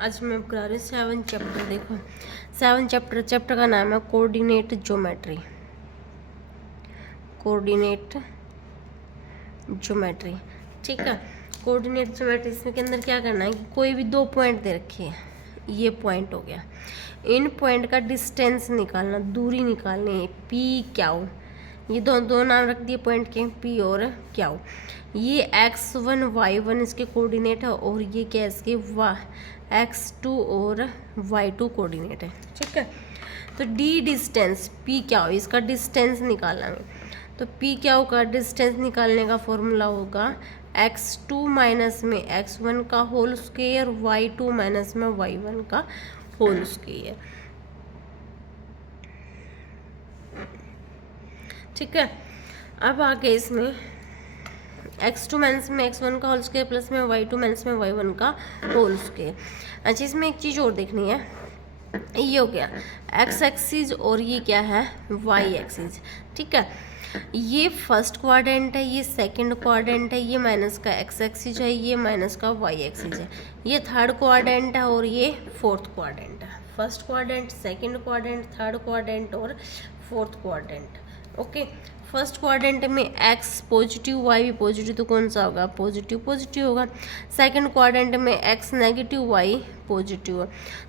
आज मैं करा रही हूँ 7 चैप्टर। देखो 7 चैप्टर का नाम है कोऑर्डिनेट ज्योमेट्री। कोऑर्डिनेट ज्योमेट्री, ठीक है। कोऑर्डिनेट ज्योमेट्री इसमें के अंदर क्या करना है कि कोई भी 2 पॉइंट दे रखे हैं, ये पॉइंट हो गया, इन पॉइंट का डिस्टेंस निकालना, दूरी निकालनी है, पी क्यू। ये दो नाम रख दिए पॉइंट के, पी और क्यू। ये x1 y1 इसके कोऑर्डिनेट है और ये क्या है इसके x2 और y2 कोऑर्डिनेट है, ठीक है। तो d डिस्टेंस पी क्या हो, इसका डिस्टेंस निकालना है। तो पी क्या होगा, डिस्टेंस निकालने का फॉर्मूला होगा x2 माइनस में x1 का होल स्क्वायर, y2 माइनस में y1 का होल स्क्वायर, ठीक है। अब आगे इसमें x2 माइनस में x1 का होल स्क्वायर प्लस में y2 माइनस में y1 का होल स्क्वायर। अच्छा, इसमें एक चीज़ और देखनी है, ये हो गया x एक्सिस और ये क्या है y एक्सिस, ठीक है। ये फर्स्ट क्वाड्रेंट है, ये सेकंड क्वाड्रेंट है, ये माइनस का x एक्सिस है, ये माइनस का y एक्सिस है, ये थर्ड क्वाड्रेंट है और ये फोर्थ क्वाड्रेंट है। First quadrant, second quadrant, third quadrant और fourth quadrant, okay. First quadrant में x पॉजिटिव, y भी पॉजिटिव, तो कौन सा होगा, पॉजिटिव पॉजिटिव होगा। सेकंड क्वाड्रेंट में x negative, y positive.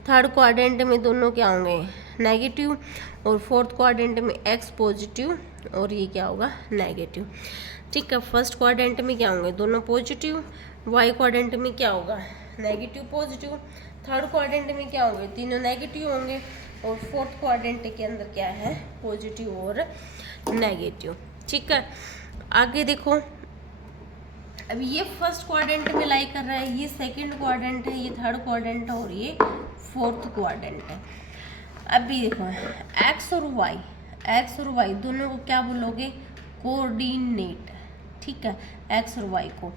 Third quadrant में दोनों क्या होंगे, नेगेटिव। और फोर्थ क्वाड्रेंट में x पॉजिटिव और ये क्या होगा, नेगेटिव, ठीक है। फर्स्ट क्वाड्रेंट में क्या होंगे, दोनों पॉजिटिव। y क्वाड्रेंट में क्या होगा, नेगेटिव पॉजिटिव। थर्ड क्वाड्रेंट में क्या होंगे, तीनों नेगेटिव होंगे। और फोर्थ क्वाड्रेंट के अंदर क्या है, पॉजिटिव और नेगेटिव, ठीक है। आगे देखो, अब ये फर्स्ट क्वाड्रेंट में लाई कर रहा है, ये सेकंड क्वाड्रेंट है, ये थर्ड क्वाड्रेंट है और ये फोर्थ क्वाड्रेंट है। अभी देखो एक्स और वाई दोनों को क्या बोलोगे, कोऑर्डिनेट, ठीक है। एक्स और वाई को,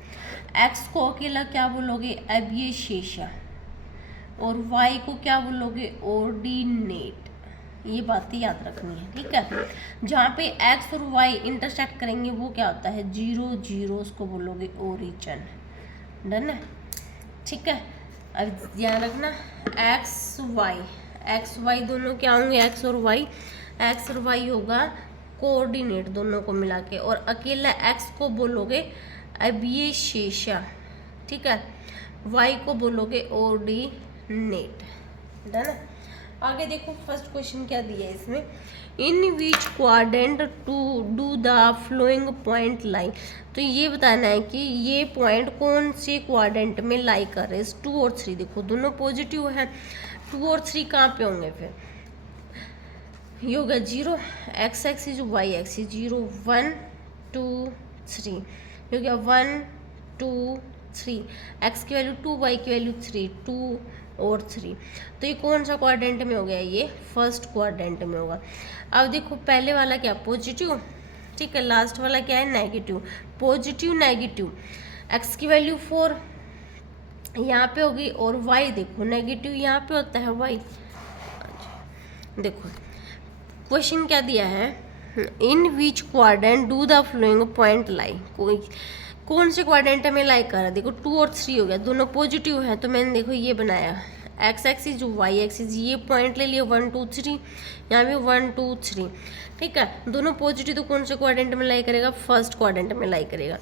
एक्स को अकेला क्या बोलोगे, अब ये शेषा, और y को क्या बोलोगे, ऑर्डिनेट। ये बातें याद रखनी है, ठीक है। जहाँ पे x और y इंटरसेक्ट करेंगे वो क्या होता है, 0 0, उसको बोलोगे ओरिजिन। डन है, ठीक है। अब ध्यान रखना एक्स वाई दोनों क्या होंगे, एक्स और वाई होगा कोऑर्डिनेट दोनों को मिला के, और अकेला x को बोलोगे अब ये शेषा, ठीक है। y को बोलोगे ऑर्डिनेट। डन। आगे देखो फर्स्ट क्वेश्चन क्या दिया है इसमें, in which quadrant to do the following point lie. तो ये बताना है कि ये पॉइंट कौन से क्वाड्रेंट में लाई कर रहे हैं, 2 और 3। देखो दोनों पॉजिटिव हैं, 2 और 3 कहाँ पे होंगे, फिर ये होगा 0, एक्स एक्सिस वाई एक्सिस, 0 1 2 3, ये हो गया 1 2 3, एक्स की वैल्यू 2, वाई की वैल्यू 3, 2 और 3। तो ये कौन सा क्वाड्रेंट में हो गया, ये फर्स्ट क्वाड्रेंट में होगा। अब देखो पहले वाला क्या, पॉजिटिव, ठीक है। लास्ट वाला क्या है, नेगेटिव। पॉजिटिव नेगेटिव, एक्स की वैल्यू 4 यहाँ पे होगी, और वाई देखो नेगेटिव यहाँ पे होता है वाई। देखो क्वेश्चन क्या दिया है, in which quadrant do the following point lie, कोई कौन से क्वाड्रेंट में लाई कर रहा है। देखो 2 और 3 हो गया, दोनों पॉजिटिव हैं, तो मैंने देखो ये बनाया एक्स एक्सिस वाई एक्सिस, ये पॉइंट ले लिया 1 2 3, यहाँ भी 1 2 3, ठीक है। दोनों पॉजिटिव, तो कौन से क्वाड्रेंट में लाई करेगा, फर्स्ट क्वाड्रेंट में लाई करेगा।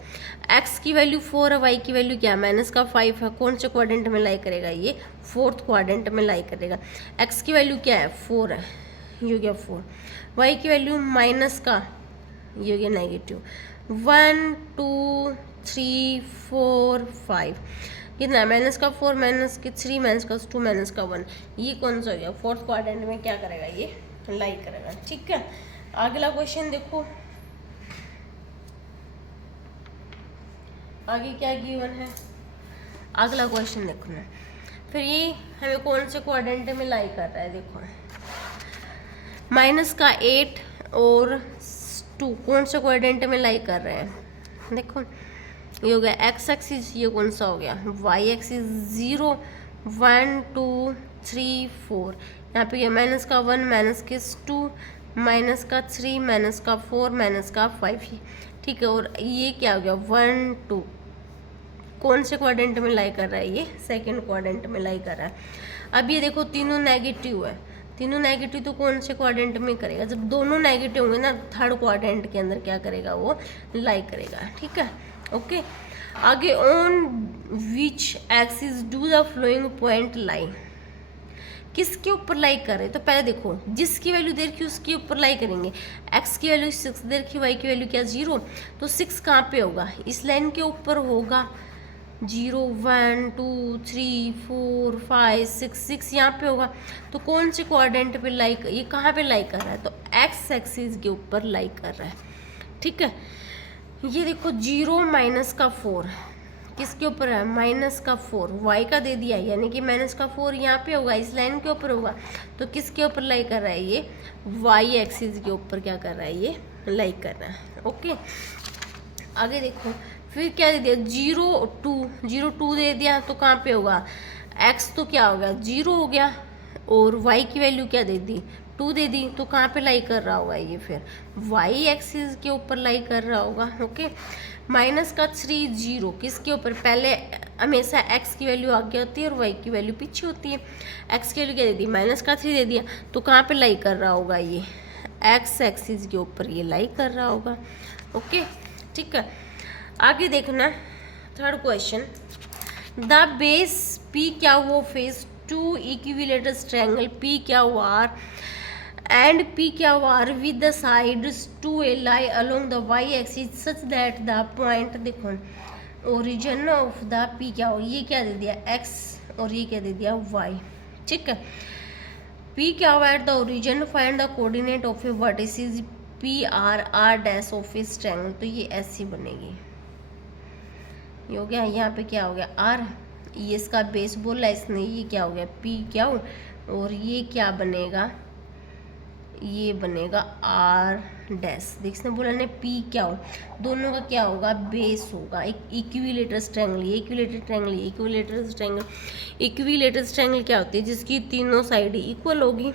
एक्स की वैल्यू 4 है, वाई की वैल्यू क्या माइनस का 5 है, कौन से क्वाड्रेंट में लाई करेगा, ये फोर्थ क्वाड्रेंट में लाई करेगा। एक्स की वैल्यू क्या है, 4 है, ये हो गया 4। वाई की वैल्यू माइनस का, ये हो गया नेगेटिव। 1 2 3 4 5, कितना माइनस का 4, माइनस के 3, माइनस का 2, माइनस का 1, ये कौन सा हो गया, फोर्थ क्वाड्रेंट में क्या करेगा, ये लाई करेगा, ठीक है। अगला क्वेश्चन देखो, आगे क्या गिवन है, अगला क्वेश्चन देखो ना, फिर ये हमें कौन से क्वाड्रेंट में लाई कर रहा है। देखो माइनस का 8 और 2 कौन से क्वाड्रेंट में लाई कर रहे हैं, देखो ये हो गया एक्स एक्सिस, ये कौन सा हो गया, वाई एक्सिस, 0 1 2 3 4, यहाँ पे माइनस का 1, माइनस के 2, माइनस का 3, माइनस का 4, माइनस का 5, ठीक है। और ये क्या हो गया 1 2, कौन से क्वाड्रेंट में लाई कर रहा है, ये सेकंड क्वाड्रेंट में लाई कर रहा है। अब ये देखो तीनों नेगेटिव है, तीनों नेगेटिव तो कौन से क्वाड्रेंट में करेगा, जब दोनों नेगेटिव होंगे ना थर्ड क्वाड्रेंट के अंदर क्या करेगा, वो लाई करेगा। ठीक है, ओके। आगे on which axis do the following point लाई, किसके ऊपर लाई कर रहे हैं, तो पहले देखो जिसकी वैल्यू दे रखी उसके ऊपर लाई करेंगे। x की वैल्यू 6 दे रखी, y की वैल्यू क्या 0, तो 6 कहाँ पे होगा, इस लाइन के ऊपर होगा। 0 1 2 3 4 5 6 यहाँ पे होगा। तो कौन से क्वाड्रेंट पे लाई, ये कहाँ पे लाई कर रहा है, तो x एक्सिस के ऊपर लाई कर रहा है। ठीक है, ये देखो 0 माइनस का 4 किसके ऊपर है, माइनस का 4 y का दे दिया, यानी कि माइनस का 4 यहाँ पे होगा, इस लाइन के ऊपर होगा। तो किसके ऊपर लाई कर रहा है, ये y एक्सिस के ऊपर क्या कर रहा है, ये लाई कर रहा है। ओके, आगे देखो फिर क्या दे दिया, 0 2 दे दिया, तो कहाँ पे होगा, x तो क्या हो गया 0 हो गया, और y की वैल्यू क्या दे दी 2 दे दी, तो कहाँ पे लाई कर रहा होगा, ये फिर y एक्सिस के ऊपर लाई कर रहा होगा। ओके, माइनस का 3 0 किसके ऊपर, पहले हमेशा x की वैल्यू आगे होती है और y की वैल्यू पीछे होती है। x की वैल्यू क्या दे दी, माइनस का 3 दे दिया, तो कहाँ पे लाई कर रहा होगा, ये x एक्सिस के ऊपर ये लाई कर रहा होगा। ओके, ठीक है, आगे देखना third question, the base P क्या वो face to equilateral triangle P क्या वो R and P क्या वो R with the sides to a lie along the y axis such that the point, देखो origin of the P क्या हो, ये क्या दे दिया x और ये क्या दे दिया y। ठीक है, P क्या हुआ at the origin, find the coordinate of a vertices P R R dash of A triangle, तो ये ऐसी बनेगी, ये हो गया, यहाँ पे क्या हो गया R, ये इसका बेस बोला इसने, ये क्या हो गया P क्या हो, और ये क्या बनेगा, ये बनेगा R डैश, देख इसने बोला ने P क्या हो, दोनों का क्या होगा बेस होगा, एक इक्विलेटरल ट्रायंगल, ये इक्विलेटरल ट्रायंगल, ये इक्विलेटरल ट्रायंगल। इक्विलेटरल ट्रायंगल क्या होती है, जिसकी तीनों साइड इक्वल होगी।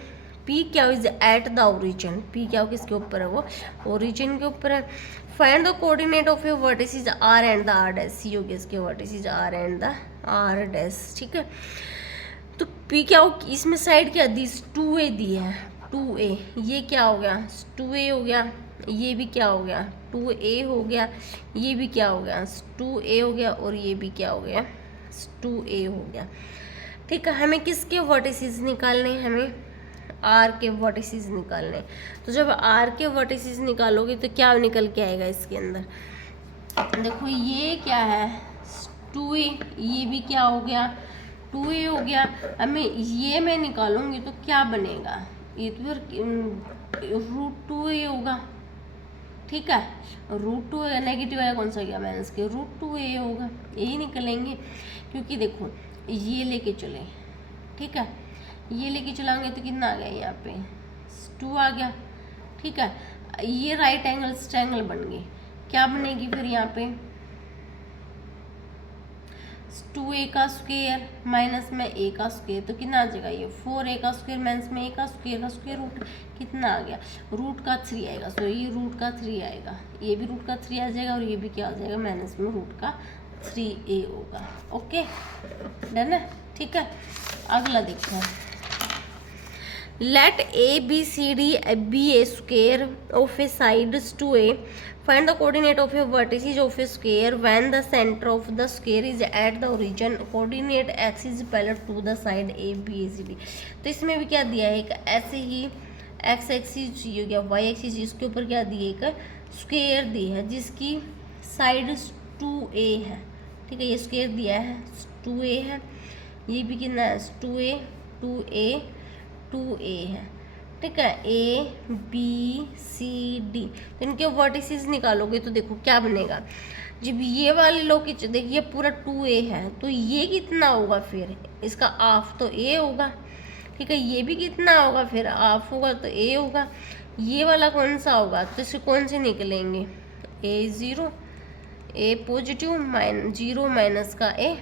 P क्या is at the origin, P क्या हो किसके ऊपर है, वो ओरिजिन के ऊपर है। Find the coordinate of a vertices R and the R dash, सी हो गया इसके vertices R and the R dash. ठीक है, तो P क्या हो, इसमें साइड क्या दी 2a दी है, 2a, ये क्या हो गया 2a हो गया, ये भी क्या हो गया 2a हो गया, ये भी क्या हो गया 2a हो गया, और ये भी क्या हो गया 2a हो गया। ठीक है, हमें किसके वर्टिसेस निकालने हैं, हमें R के वर्टिसेस निकालने। तो जब R के वर्टिसेस निकालोगे तो क्या निकल के आएगा इसके अंदर, देखो ये क्या है 2a, ये भी क्या हो गया 2a हो गया। अब मैं ये मैं निकालूंगी तो क्या बनेगा, ये तो फिर √2a होगा। ठीक है, √2 है, नेगेटिव वाला कौन सा गया माइनस के, √2a होगा, यही निकलेंगे, क्योंकि देखो ये लेके चले। ठीक है, ये लेके चलाएंगे तो कितना आ गया, यहाँ पे 2 आ गया। ठीक है, ये राइट एंगल ट्रायंगल बन गई, क्या बनेगी फिर यहाँ पे 2a का स्क्वायर माइनस में a का स्क्वायर, तो कितना आ जाएगा ये 4a का स्क्वायर माइनस में a का स्क्वायर रूट कितना आ गया, रूट का 3 आएगा। सो ये रूट का 3 आएगा, ये भी रूट का 3 आ जाएगा, और ये भी क्या आ जाएगा माइनस में रूट का 3a होगा। ओके डन है। ठीक है, अगला देखते हैं, let a b c d be a square of a sides to a, find the coordinate of a vertices of a square when the center of the square is at the origin, coordinate x is parallel to the side a b a c d। तो इसमें भी क्या दिया है, एक ऐसे ही x axis हो गया, y एक्सिस, इसके ऊपर क्या दिए, एक स्क्वायर दी है जिसकी साइड 2a है। ठीक है, ये स्क्वायर दिया है 2a है, ये भी कितना है 2a है। ठीक है, a b c d, तो इनके वर्टिसेस निकालोगे तो देखो क्या बनेगा, जब ये वाले लोग की देखिए पूरा 2a है, तो ये कितना होगा फिर, इसका हाफ तो a होगा। ठीक है, ये भी कितना होगा फिर हाफ होगा, तो a होगा। ये वाला कौन सा होगा, तो इसे कौन से निकलेंगे, a 0, a पॉजिटिव, -0 माइनस का a।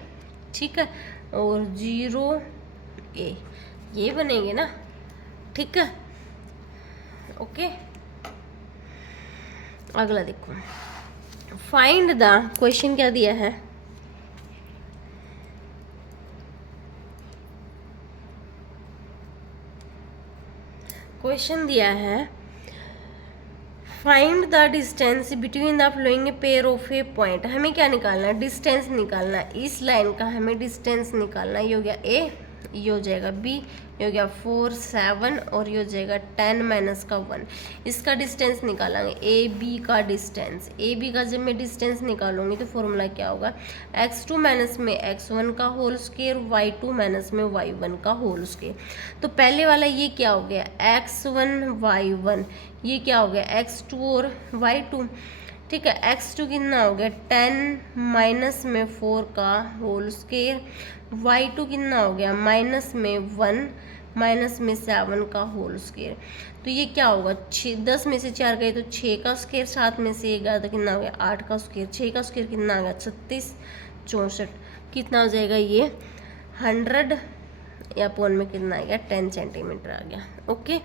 ठीक है, और 0a, ये बनेंगे ना। ठीक है, ओके, अगला देखो, फाइंड द, क्वेश्चन क्या दिया है, क्वेश्चन दिया है find the distance between the flowing pair of a point. हमें क्या निकालना है, डिस्टेंस निकालना है। इस लाइन का हमें डिस्टेंस निकालना है। ये हो गया ए, ये हो जाएगा बी, ये हो गया 4 7 और ये हो जाएगा 10 माइनस का 1। इसका डिस्टेंस निकालेंगे ए बी का डिस्टेंस। ए बी का जब मैं डिस्टेंस निकालूंगी तो फॉर्मूला क्या होगा, x2 माइनस में x1 का होल स्क्वायर, y2 माइनस में y1 का होल स्क्वायर। तो पहले वाला ये क्या हो गया x1 y1, ये क्या हो गया x2 और y2। ठीक है, x2 कितना हो गया 10 माइनस में 4 का होल स्क्वायर, y2 कितना हो गया माइनस में 1 माइनस में 7 का होल स्क्वायर। तो ये क्या होगा 10 में से 4 गए तो 6 का स्क्वायर, 7 में से 1 गया तो कितना हो गया 8 का स्क्वायर, 6 का स्क्वायर कितना आ गया 36 64। कितना हो जाएगा ये 100 या पौन में कितना आ गया 10 सेंटीमीटर आ गया। ओके,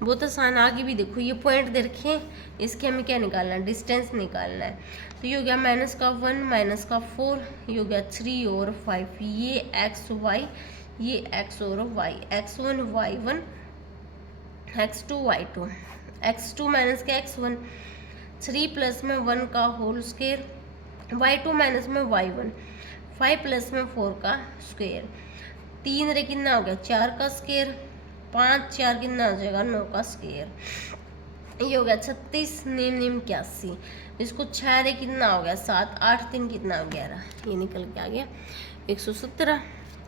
बहुत आसान। आगे भी देखो ये पॉइंट दे रखे हैं, इसके हमें क्या निकालना है, डिस्टेंस निकालना है। तो ये हो गया माइनस का 1 माइनस का 4, ये हो गया 3 और 5, ये एक्स वाई, ये एक्स और Y, x1 y1 x2 y2, x2 minus का x1, 3 प्लस में 1 का होल स्क्वायर, y2 माइनस में y1, 5 प्लस में 4 का स्क्वायर, 3 रे कितना हो गया 4 का स्क्वायर, 5 4 कितना हो जाएगा 9 का स्क्वायर। ये हो गया 36 नेम नेम 81। इसको 6 रे कितना हो गया 7, 8 3 कितना हो 11, ये निकल के आ गया 117।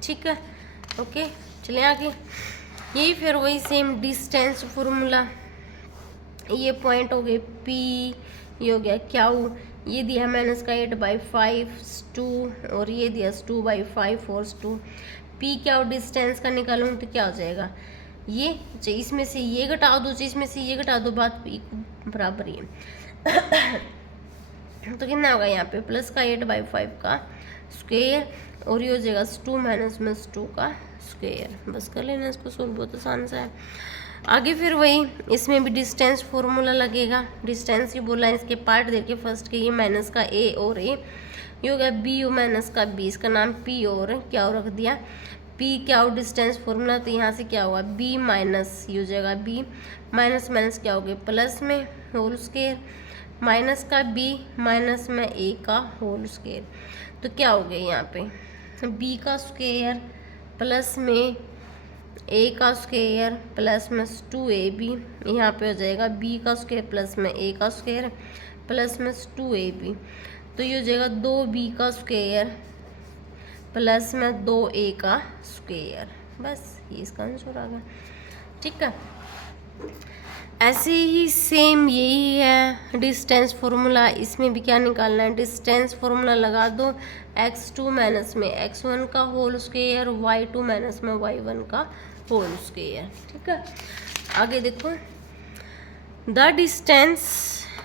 ठीक है, ओके चलिए आगे। यही फिर वही सेम डिस्टेंस फॉर्मूला, ये पॉइंट हो गए पी, ये हो गया क्यू, ये दिया माइनस का 8/5 2 और ये दिया 2/5 और 2। पी क्यू डिस्टेंस का निकालूंगी तो क्या हो जाएगा, ये इसमें से ये घटा दो, इसमें से ये घटा दो, बात बराबर ही है। तो कितना होगा यहाँ पे प्लस का 8/5 का स्क्वायर और ये हो जाएगा 2 माइनस में 2 का स्क्वायर। बस कर लेना इसको सोल्व, बहुत आसान सा है। आगे फिर वही, इसमें भी डिस्टेंस फॉर्मूला लगेगा। डिस्टेंस ही बोला है, इसके पार्ट देखिए फर्स्ट के, ये माइनस का ए और ए, ये हो गया बी माइनस का बी, इसका नाम पी और क्या रख दिया पी क्या डिस्टेंस फॉर्मूला। तो यहाँ से क्या होगा बी माइनस, ये हो जाएगा बी माइनस माइनस क्या हो गया प्लस में होल स्क्वायर, माइनस का बी माइनस में ए का होल स्क्वायर। तो क्या हो गया यहाँ पे बी का स्क्वायर प्लस में ए का स्क्वायर प्लस में 2ab, यहाँ पे हो जाएगा बी का स्क्वायर प्लस में ए का स्क्वायर प्लस में 2ab। तो ये हो जाएगा 2b का स्क्वायर प्लस में 2a का स्क्वायर। बस ये इसका आंसर आ गया। ठीक है, ऐसे ही सेम यही है डिस्टेंस फॉर्मूला, इसमें भी क्या निकालना है, डिस्टेंस फॉर्मूला लगा दो, x2 माइनस में x1 का होल स्क्वायर, y2 माइनस में y1 का होल स्क्वायर। ठीक है, आगे देखो, the distance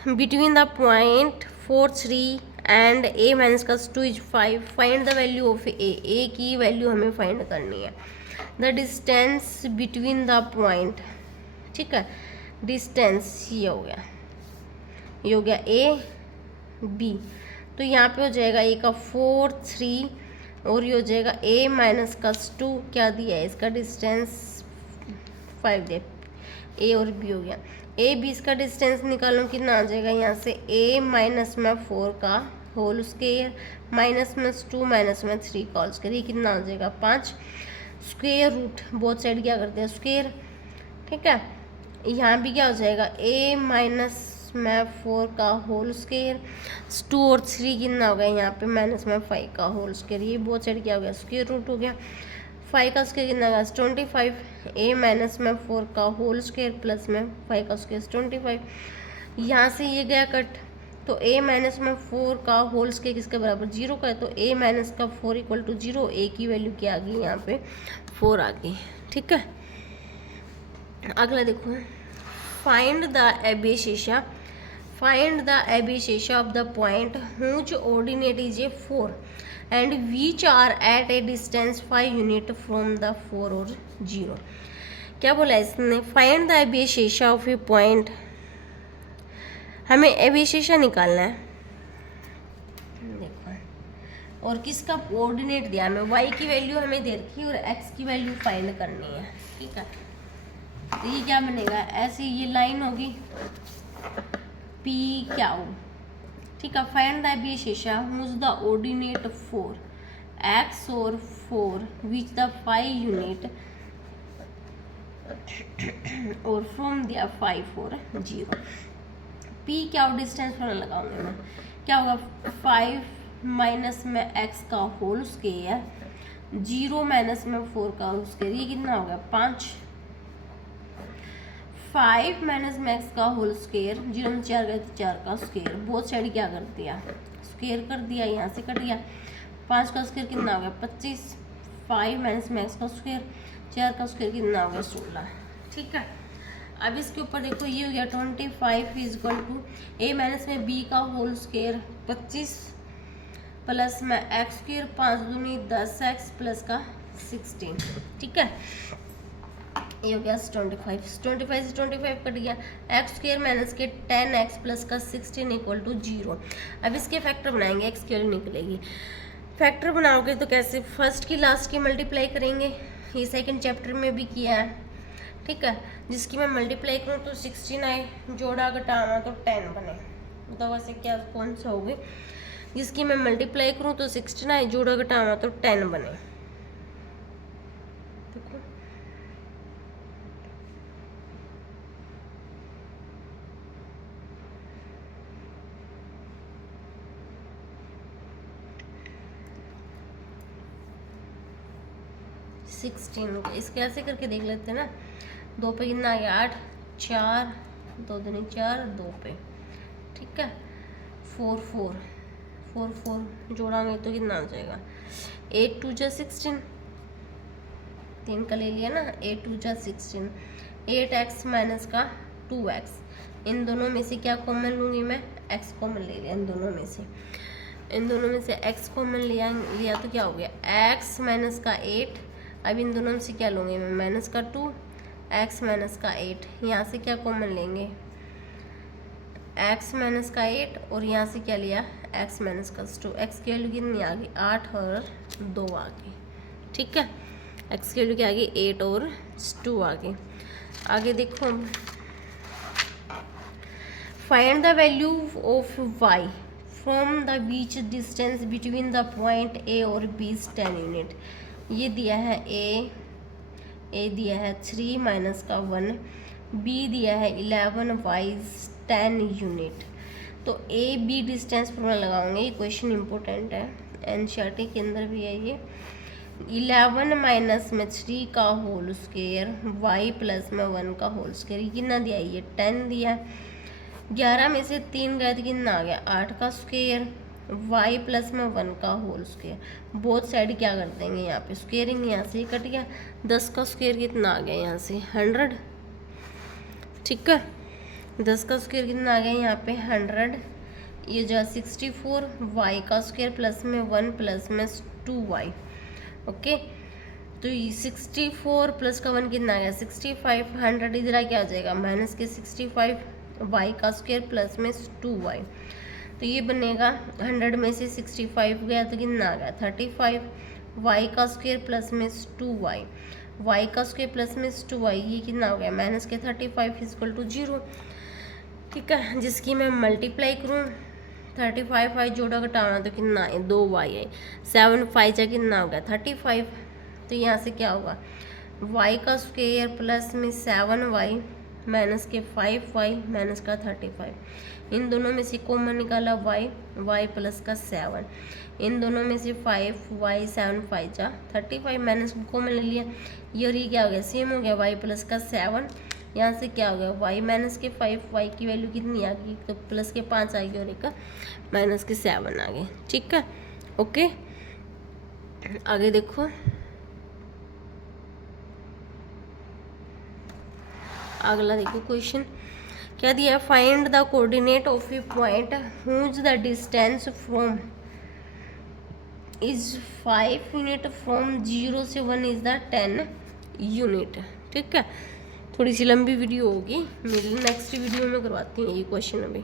between the point 4 3 and a minus का 2 is 5, find the value of a की वैल्यू हमें फाइंड करनी है। The distance between the point, ठीक है, डिस्टेंस ये हो गया, ये हो गया a b, तो यहाँ पे हो जाएगा a का 4 3 और ये हो जाएगा a माइनस का 2, क्या दिया है इसका डिस्टेंस 5 दिया, a और b हो गया। a b इसका डिस्टेंस निकालो कितना आ जाएगा, यहाँ से a माइनस में 4 का होल स्क्वायर माइनस में 2 माइनस में 3 का होल स्क्वायर, ये कितना आ जाएगा 5, स्क्वायर रूट बोथ साइड क्या करते हैं स्क्वायर। ठीक है, यहाँ भी क्या हो जाएगा a माइनस में 4 का होल स्क्वायर, 2 और 3 कितना हो गया यहाँ पे माइनस में 5 का होल स्क्वायर, ये बहुत साइड क्या हो गया स्क्वायर रूट हो गया। 5 का स्क्वायर कितना होगा 25, a माइनस में 4 का होल स्क्वायर प्लस में 5 का स्क्वायर 25। यहाँ से ये गया कट, तो a माइनस में 4 का होल स्क्वायर किसके बराबर 0 का है, तो a माइनस का 4 इक्वल टू 0, a की वैल्यू क्या आ गई यहाँ पे 4 आ गई। ठीक है, अगला देखो, find the abscissa, find the abscissa of the point whose ordinate is a 4 and which are at a distance 5 unit from the 4 और 0। क्या बोला इसने, find the abscissa of a point, हमें एबेसिसा निकालना है। देखो, और किसका कोऑर्डिनेट दिया हमें, y की वैल्यू हमें दे रखी है और x की वैल्यू फाइंड करनी है। ठीक है, तो ये क्या बनेगा, ऐसी ये लाइन होगी पी क्यू, ठीक है। Find the abscissa whose the ordinate 4 x और 4 विच द 5 यूनिट और फ्रॉम दिया 5 और 0। पी क्या डिस्टेंस पर लगाऊंगे मैं, क्या होगा 5 माइनस में x का होल स्क्वायर 0 माइनस में 4 का होल स्क्वायर, ये कितना हो गया 5। 5 माइनस में x का होल स्क्वायर 0 में 4 गए तो 4 का स्क्वायर, बोथ साइड क्या कर दिया स्क्वायर कर दिया, यहाँ से कट गया। 5 का स्क्वायर कितना हो गया 25, 5 माइनस में x का स्क्वायर 4 का स्क्वायर कितना हो गया 16, ठीक है। अब इसके ऊपर देखो ये हो गया 25 is equal to a minus में b का होल स्क्वायर 25 प्लस में x स्क्वायर 5 दूनी 10x प्लस का 16, ठीक है। ये हो गया 25 से 25 कट गया, एक्स स्क्वायर माइनस के 10x प्लस का 16 इक्वल टू 0। अब इसके फैक्टर बनाएंगे, एक्स स्क्वायर निकलेगी। फैक्टर बनाओगे तो कैसे, फर्स्ट की लास्ट की मल्टीप्लाई करेंगे, ये सेकंड चैप्टर में भी किया है, ठीक है। जिसकी मैं मल्टीप्लाई करूँ तो 16 आए, जोड़ा घटाना तो 10 बने, तो वैसे क्या कौन सा होगी, जिसकी मैं मल्टीप्लाई करूँ तो 16 आए, जोड़ा घटाना तो 10 बने। देखो 16, इसके ऐसे करके देख लेते हैं ना, 2 पे कितना आ गया 8, 4 2 दूनी 4 2 पे, ठीक है। 4 4 4 4 जोड़ांगे तो कितना आ जाएगा 8 2 जा 16, 3 का ले लिया ना, 8 2 जा 16, 8x माइनस का 2x, इन दोनों में से क्या कॉमन लूँगी मैं, x कॉमन ले लिया, इन दोनों में से x कॉमन लिया तो क्या हो गया x माइनस का 8, अब इन दोनों में से क्या लूँगी मैं माइनस का 2, x माइनस का 8, यहाँ से क्या कॉमन लेंगे x माइनस का 8 और यहाँ से क्या लिया x माइनस का 2, x की वैल्यू कितनी आ गई 8 और 2 आ गई, ठीक है। x की वैल्यू क्या आ गई 8 और 2 आ गई। आगे देखो, find the value of y from the which distance between the point a और b इज 10 यूनिट। ये दिया है a दिया है 3 माइनस का 1, b दिया है 11, y 10 यूनिट। तो a b डिस्टेंस पर मैं लगाऊंगी, ये क्वेश्चन इंपॉर्टेंट है, एनसीईआरटी के अंदर भी है ये। 11 माइनस में 3 का होल स्क्वायर y प्लस में 1 का होल स्क्वायर, ये कितना दिया ये 10 दिया। 11 में से 3 गए तो कितना आ गया 8 का स्क्वायर y प्लस में 1 का होल स्क्वायर, बोथ साइड क्या कर देंगे यहाँ पे स्क्वेयरिंग, यहाँ से ही कट गया। 10 का स्क्वायर कितना आ गया यहाँ से 100, ठीक है। 10 का स्क्वायर कितना आ गया यहाँ पे 100, ये जो 64 y का स्क्वायर प्लस में 1 प्लस में 2y, ओके। तो ये 64 प्लस का 1 कितना आ गया 65, 100 इधर क्या आ जाएगा माइनस के 65 y का स्क्वायर प्लस में 2y, तो ये बनेगा 100 में से 65 गया तो कितना आ गया 35, y का स्क्वायर प्लस में 2y, y का स्क्वायर प्लस में 2y, ये कितना हो गया माइनस के 35 इक्वल टू 0, ठीक है। जिसकी मैं मल्टीप्लाई करूँ 35 y जोड़ा घटाना तो कितना है 2y है, 7 5 जा कितना हो गया 35, तो यहाँ से क्या होगा y का स्क्वायर प्लस में 7y माइनस के 5y माइनस का 35, इन दोनों में से कॉमन निकाला y प्लस का 7, इन दोनों में से 5y 7 5 जा 35 माइनस कॉमन ले लिया, ये क्या हो गया सेम हो गया y प्लस का 7, यहाँ से क्या हो गया y माइनस के 5, y की वैल्यू कितनी आ गई तो प्लस के 5 आ गई और एक माइनस के 7 आ गए, ठीक है, ओके। आगे देखो, अगला देखो क्वेश्चन क्या दिया है, find the coordinate of a point whose the distance from is 5 unit from 0 से 1 इज द 10 यूनिट, ठीक है। थोड़ी सी लंबी वीडियो होगी, मेरी नेक्स्ट वीडियो में करवाती हैं ये क्वेश्चन अभी।